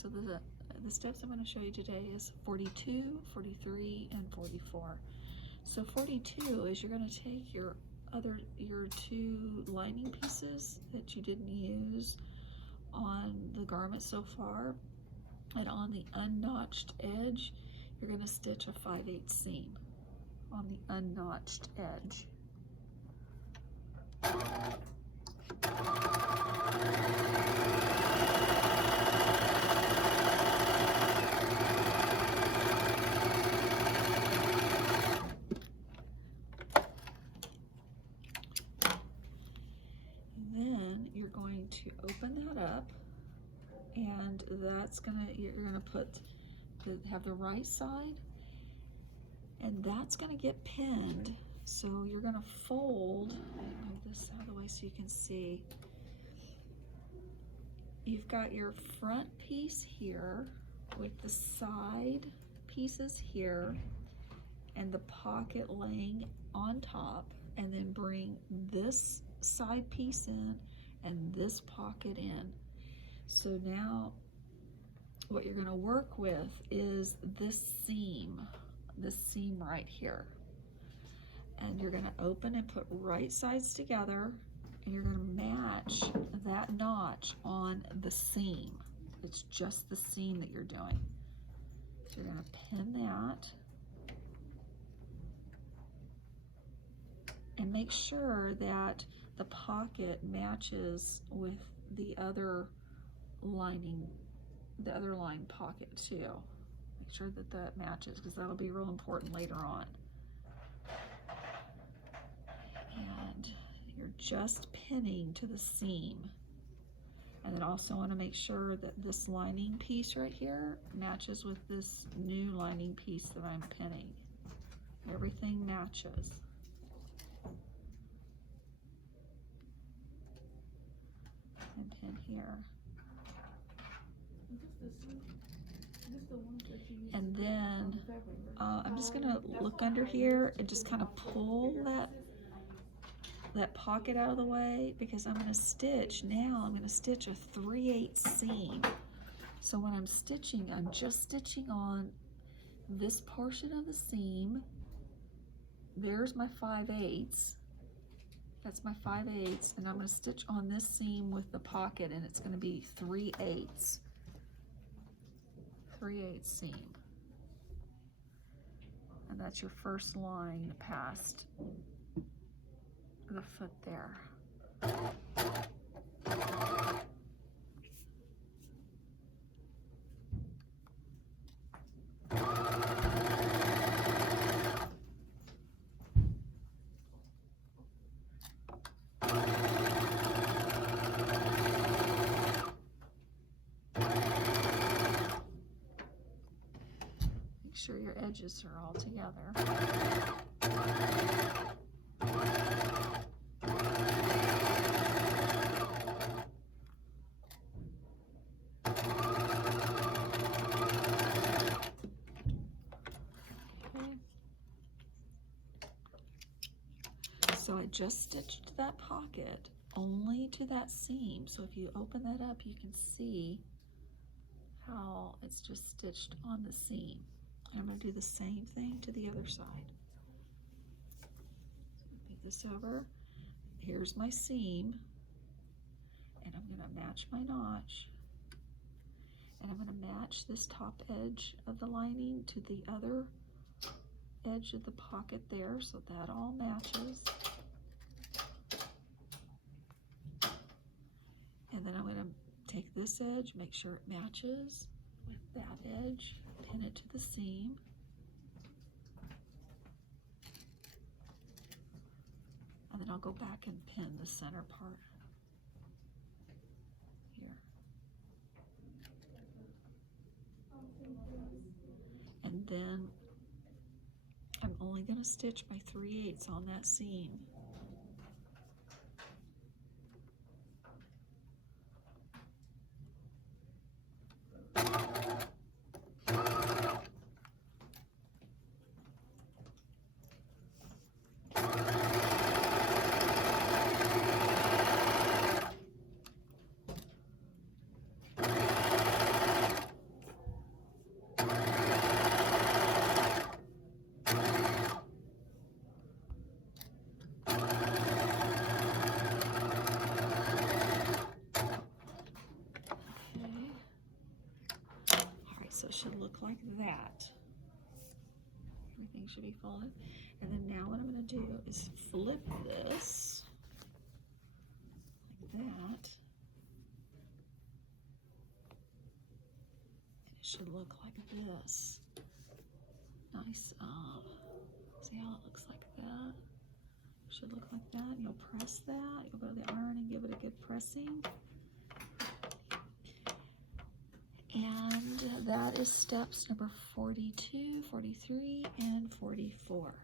so the steps I'm going to show you today is 42, 43, and 44. So 42 is you're going to take your two lining pieces that you didn't use on the garment so far, and on the unnotched edge, you're going to stitch a 5/8 seam on the unnotched edge. Then you're going to open that up, and you're gonna have the right side, and that's gonna get pinned. So you're gonna fold, move this out of the way so you can see. You've got your front piece here with the side pieces here and the pocket laying on top, and then bring this side piece in and this pocket in. So now what you're going to work with is this seam right here. And you're going to open and put right sides together, and you're going to match that notch on the seam. It's just the seam that you're doing. So you're going to pin that. And make sure that the pocket matches with the other line pocket too. Make sure that that matches, because that'll be real important later on. And you're just pinning to the seam. And then also want to make sure that this lining piece right here matches with this new lining piece that I'm pinning. Everything matches. And pin here. And then I'm just going to look under here and just kind of pull that pocket out of the way, because I'm going to stitch now. I'm going to stitch a 3/8 seam. So when I'm stitching, I'm just stitching on this portion of the seam. There's my 5/8. That's my 5/8, and I'm going to stitch on this seam with the pocket, and it's going to be 3/8. 3/8 seam. And that's your first line past the foot there. Make sure your edges are all together. So I just stitched that pocket only to that seam. So if you open that up, you can see how it's just stitched on the seam. And I'm going to do the same thing to the other side. So pick this over. Here's my seam, and I'm going to match my notch. And I'm going to match this top edge of the lining to the other edge of the pocket there, so that all matches. And then I'm going to take this edge, make sure it matches with that edge, pin it to the seam. And then I'll go back and pin the center part here. And then I'm only going to stitch my 3/8 on that seam. So it should look like that. Everything should be folded. And then now what I'm going to do is flip this like that. And it should look like this. Nice. See how it looks like that? It should look like that. You'll press that. You'll go to the iron and give it a good pressing. And that is steps number 42, 43, and 44.